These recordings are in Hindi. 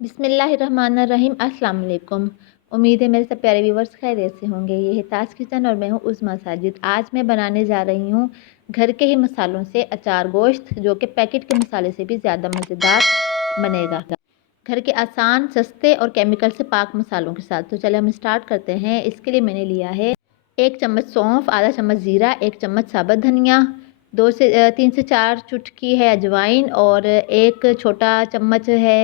बिस्मिल्लाहिर्रहमानिर्रहीम। अस्सलाम वालेकुम। उम्मीद है मेरे सब प्यारे व्यूवर्स खैरियत से होंगे। ये है ताज किचन और मैं हूँ उज़्मा साजिद। आज मैं बनाने जा रही हूँ घर के ही मसालों से अचार गोश्त, जो कि पैकेट के मसाले से भी ज़्यादा मज़ेदार बनेगा। घर के आसान, सस्ते और केमिकल से पाक मसालों के साथ। तो चले हम स्टार्ट करते हैं। इसके लिए मैंने लिया है 1 चम्मच सौंफ, आधा चम्मच ज़ीरा, 1 चम्मच साबुत धनिया, 3 से 4 चुटकी है अजवाइन और 1 छोटा चम्मच है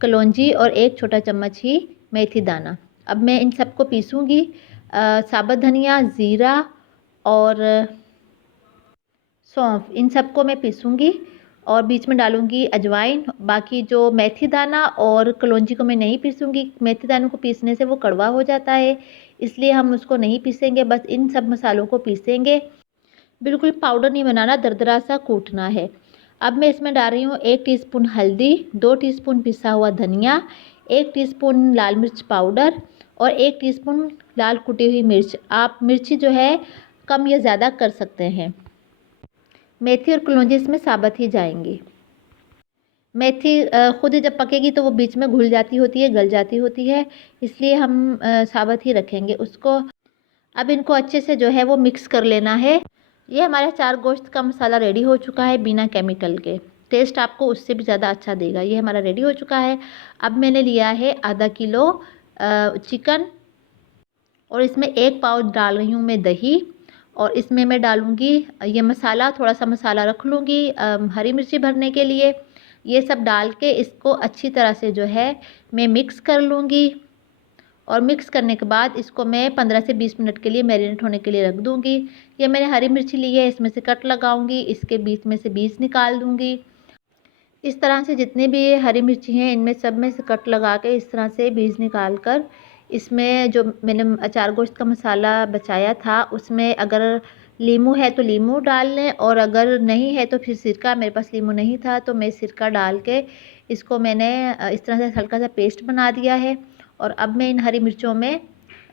कलौंजी और 1 छोटा चम्मच ही मेथी दाना। अब मैं इन सबको पीसूँगी। साबुत धनिया, ज़ीरा और सौंफ, इन सबको मैं पीसूँगी और बीच में डालूँगी अजवाइन। बाकी जो मेथी दाना और कलौंजी को मैं नहीं पीसूँगी। मेथी दानों को पीसने से वो कड़वा हो जाता है, इसलिए हम उसको नहीं पीसेंगे। बस इन सब मसालों को पीसेंगे। बिल्कुल पाउडर नहीं बनाना, दरदरा सा कूटना है। अब मैं इसमें डाल रही हूँ 1 टीस्पून हल्दी, 2 टीस्पून पिसा हुआ धनिया, 1 टीस्पून लाल मिर्च पाउडर और 1 टीस्पून लाल कुटी हुई मिर्च। आप मिर्ची जो है कम या ज़्यादा कर सकते हैं। मेथी और कलौंजी इसमें साबुत ही जाएंगी। मेथी खुद ही जब पकेगी तो वो बीच में घुल जाती होती है, गल जाती होती है, इसलिए हम साबुत ही रखेंगे उसको। अब इनको अच्छे से जो है वो मिक्स कर लेना है। ये हमारे अचार गोश्त का मसाला रेडी हो चुका है बिना केमिकल के। टेस्ट आपको उससे भी ज़्यादा अच्छा देगा। ये हमारा रेडी हो चुका है। अब मैंने लिया है आधा किलो चिकन और इसमें 1 पाव डाल रही हूँ मैं दही और इसमें मैं डालूँगी ये मसाला, थोड़ा सा मसाला रख लूँगी हरी मिर्ची भरने के लिए। ये सब डाल के इसको अच्छी तरह से जो है मैं मिक्स कर लूँगी और मिक्स करने के बाद इसको मैं 15 से 20 मिनट के लिए मैरिनेट होने के लिए रख दूँगी। ये मैंने हरी मिर्ची ली है, इसमें से कट लगाऊँगी, इसके बीच में से बीज निकाल दूँगी। इस तरह से जितनी भी हरी मिर्ची हैं इनमें सब में से कट लगा के इस तरह से बीज निकाल कर इसमें जो मैंने अचार गोश्त का मसाला बचाया था उसमें अगर नींबू है तो नींबू डाल लें और अगर नहीं है तो फिर सिरका। मेरे पास नींबू नहीं था तो मैं सिरका डाल के इसको मैंने इस तरह से हल्का सा पेस्ट बना दिया है। और अब मैं इन हरी मिर्चों में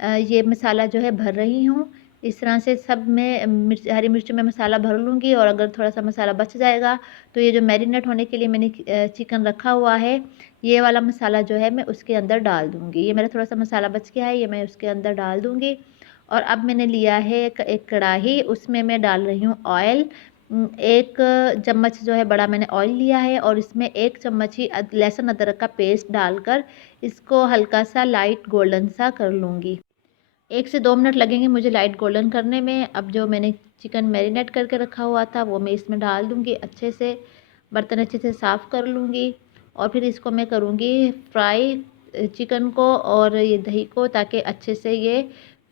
ये मसाला जो है भर रही हूँ। इस तरह से सब में हरी मिर्चों में मसाला भर लूँगी और अगर थोड़ा सा मसाला बच जाएगा तो ये जो मैरिनेट होने के लिए मैंने चिकन रखा हुआ है ये वाला मसाला जो है मैं उसके अंदर डाल दूँगी। ये मेरा थोड़ा सा मसाला बच गया है, ये मैं उसके अंदर डाल दूँगी। और अब मैंने लिया है एक कढ़ाई, उसमें मैं डाल रही हूँ ऑयल। 1 चम्मच जो है बड़ा मैंने ऑयल लिया है और इसमें 1 चम्मच ही लहसुन अदरक का पेस्ट डालकर इसको हल्का सा लाइट गोल्डन सा कर लूँगी। 1 से 2 मिनट लगेंगे मुझे लाइट गोल्डन करने में। अब जो मैंने चिकन मैरिनेट करके रखा हुआ था वो मैं इसमें डाल दूँगी अच्छे से। बर्तन अच्छे से साफ़ कर लूँगी और फिर इसको मैं करूँगी फ्राई चिकन को और ये दही को, ताकि अच्छे से ये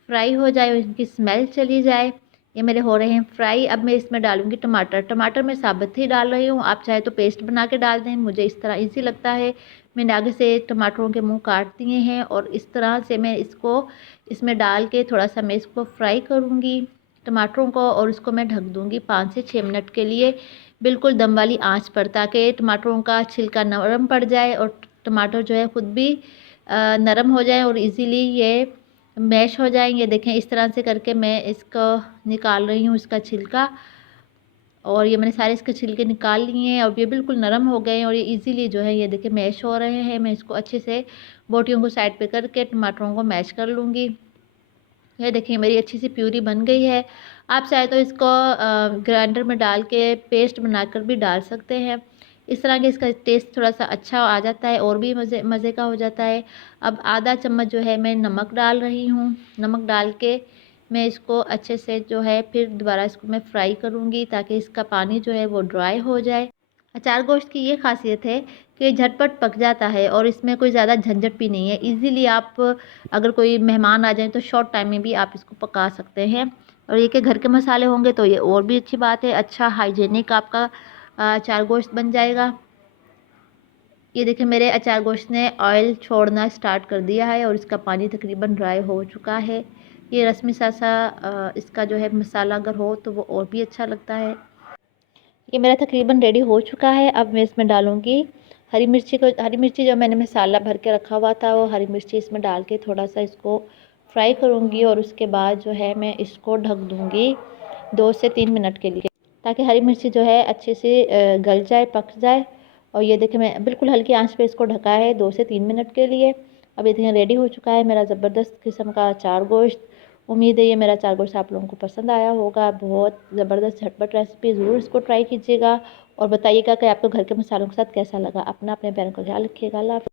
फ्राई हो जाए और इनकी स्मेल चली जाए। ये मेरे हो रहे हैं फ्राई। अब मैं इसमें डालूँगी टमाटर। टमाटर मैं साबुत ही डाल रही हूँ, आप चाहे तो पेस्ट बना के डाल दें, मुझे इस तरह ईज़ी लगता है। मैंने आगे से टमाटरों के मुँह काट दिए हैं और इस तरह से मैं इसको इसमें डाल के थोड़ा सा मैं इसको फ्राई करूँगी टमाटरों को और इसको मैं ढक दूँगी 5 से 6 मिनट के लिए बिल्कुल दम वाली आंच पर, ताकि टमाटरों का छिलका नरम पड़ जाए और टमाटर जो है ख़ुद भी नरम हो जाए और इजीली ये मैश हो जाए। ये देखें इस तरह से करके मैं इसको निकाल रही हूँ इसका छिलका, और ये मैंने सारे इसके छिलके निकाल लिए हैं और ये बिल्कुल नरम हो गए हैं और ये इजीली जो है ये देखिए मैश हो रहे हैं। मैं इसको अच्छे से बोटियों को साइड पे करके टमाटरों को मैश कर लूँगी। ये देखिए मेरी अच्छी सी प्यूरी बन गई है। आप चाहे तो इसको ग्राइंडर में डाल के पेस्ट बनाकर भी डाल सकते हैं। इस तरह के इसका टेस्ट थोड़ा सा अच्छा आ जाता है और भी मज़े का हो जाता है। अब आधा चम्मच जो है मैं नमक डाल रही हूँ। नमक डाल के मैं इसको अच्छे से जो है फिर दोबारा इसको मैं फ्राई करूँगी, ताकि इसका पानी जो है वो ड्राई हो जाए। अचार गोश्त की ये खासियत है कि झटपट पक जाता है और इसमें कोई ज़्यादा झंझट भी नहीं है। इजीली आप अगर कोई मेहमान आ जाए तो शॉर्ट टाइम में भी आप इसको पका सकते हैं। और ये कि घर के मसाले होंगे तो ये और भी अच्छी बात है। अच्छा हाइजीनिक आपका अचार गोश्त बन जाएगा। ये देखिए मेरे अचार गोश्त ने ऑयल छोड़ना स्टार्ट कर दिया है और इसका पानी तकरीबन ड्राई हो चुका है। ये रस्मी सा इसका जो है मसाला अगर हो तो वो और भी अच्छा लगता है। ये मेरा तकरीबन रेडी हो चुका है। अब मैं इसमें डालूँगी हरी मिर्ची जो मैंने मसाला भर के रखा हुआ था वो हरी मिर्ची इसमें डाल के थोड़ा सा इसको फ्राई करूँगी और उसके बाद जो है मैं इसको ढक दूँगी 2 से 3 मिनट के लिए, ताकि हरी मिर्ची जो है अच्छे से गल जाए, पक जाए और ये देखिए मैं बिल्कुल हल्की आंच पे इसको ढका है 2 से 3 मिनट के लिए। अब ये देखिए रेडी हो चुका है मेरा ज़बरदस्त किस्म का चार गोश्त। उम्मीद है ये मेरा चार गोश्त आप लोगों को पसंद आया होगा। बहुत ज़बरदस्त झटपट रेसिपी, ज़रूर इसको ट्राई कीजिएगा और बताइएगा कि आपको घर के मसालों के साथ कैसा लगा। अपना अपने पैरों का ख्याल रखिएगा। अल्लाह हाफ़िज़।